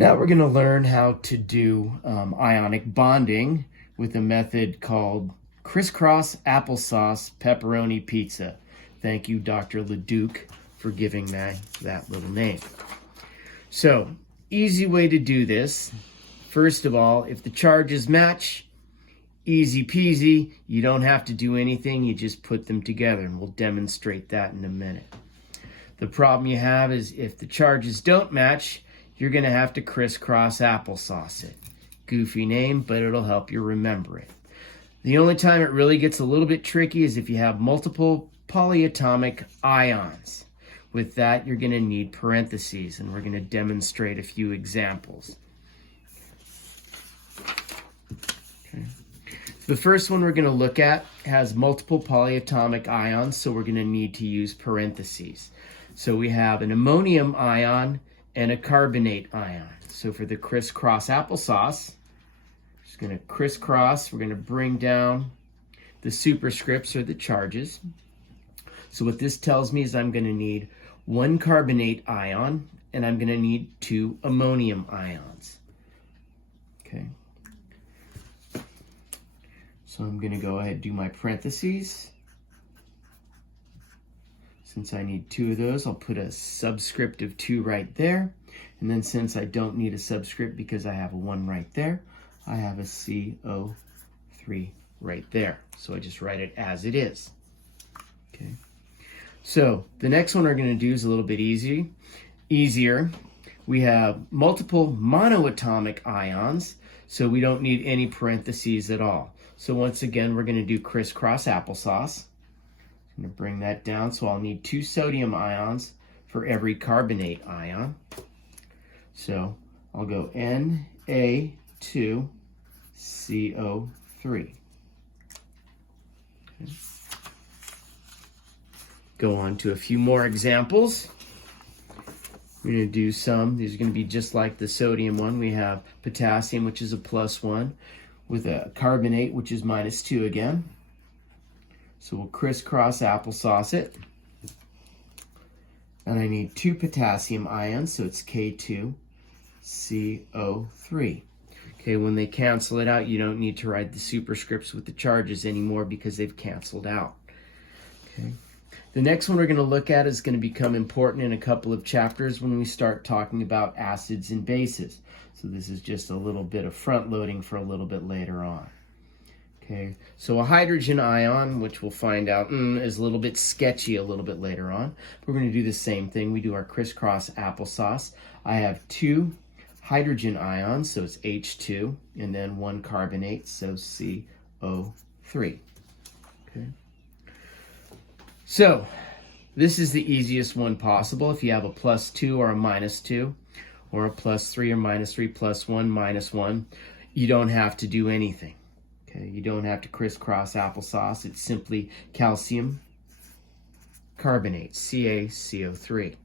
Now we're going to learn how to do ionic bonding with a method called crisscross applesauce pepperoni pizza. Thank you, Dr. Leduc, for giving that little name. So, easy way to do this. First of all, if the charges match, easy peasy. You don't have to do anything. You just put them together, and we'll demonstrate that in a minute. The problem you have is if the charges don't match, you're going to have to crisscross applesauce it. Goofy name, but it'll help you remember it. The only time it really gets a little bit tricky is if you have multiple polyatomic ions. With that, you're going to need parentheses, and we're going to demonstrate a few examples. Okay. The first one we're going to look at has multiple polyatomic ions, so we're going to need to use parentheses. So we have an ammonium ion and a carbonate ion. So for the crisscross applesauce, just going to crisscross. We're going to bring down the superscripts, or the charges. So what this tells me is I'm going to need one carbonate ion, and I'm going to need 2 ammonium ions. Okay. So I'm going to go ahead and do my parentheses. Since I need 2 of those, I'll put a subscript of 2 right there. And then since I don't need a subscript because I have a 1 right there, I have a CO3 right there. So I just write it as it is. Okay. So the next one we're going to do is a little bit easier. We have multiple monoatomic ions, so we don't need any parentheses at all. So once again, we're going to do crisscross applesauce. I'm going to bring that down, so I'll need 2 sodium ions for every carbonate ion. So I'll go Na2CO3. Okay. Go on to a few more examples. We're going to do some. These are going to be just like the sodium one. We have potassium, which is a +1, with a carbonate, which is -2 again. So we'll crisscross applesauce it. And I need 2 potassium ions, so it's K2CO3. Okay, when they cancel it out, you don't need to write the superscripts with the charges anymore because they've canceled out. Okay. The next one we're going to look at is going to become important in a couple of chapters when we start talking about acids and bases. So this is just a little bit of front loading for a little bit later on. Okay, so a hydrogen ion, which we'll find out is a little bit sketchy a little bit later on. We're going to do the same thing. We do our crisscross applesauce. I have 2 hydrogen ions, so it's H2, and then 1 carbonate, so CO3. Okay. So this is the easiest one possible. If you have a +2 or a -2, or a +3 or -3, +1, -1, you don't have to do anything. Okay, you don't have to crisscross applesauce. It's simply calcium carbonate, CaCO3.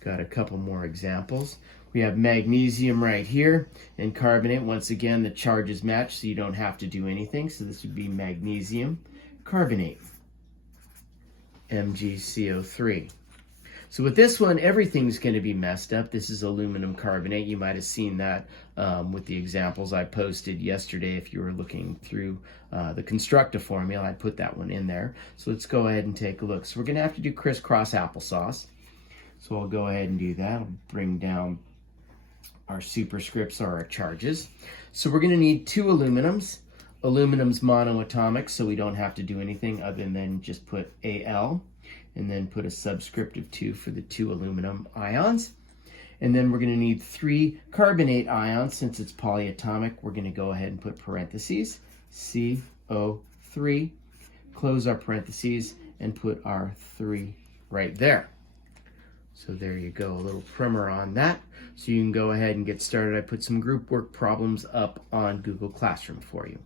Got a couple more examples. We have magnesium right here, and carbonate. Once again, the charges match, so you don't have to do anything. So this would be magnesium carbonate, MgCO3. So with this one, everything's going to be messed up. This is aluminum carbonate. You might have seen that with the examples I posted yesterday. If you were looking through the constructive formula, I put that one in there. So let's go ahead and take a look. So we're going to have to do crisscross applesauce. So I'll go ahead and do that. I'll bring down our superscripts, or our charges. So we're going to need 2 aluminums. Aluminum's monoatomic, so we don't have to do anything other than just put Al, and then put a subscript of 2 for the 2 aluminum ions. And then we're going to need 3 carbonate ions. Since it's polyatomic, we're going to go ahead and put parentheses, CO3, close our parentheses, and put our 3 right there. So there you go, a little primer on that. So you can go ahead and get started. I put some group work problems up on Google Classroom for you.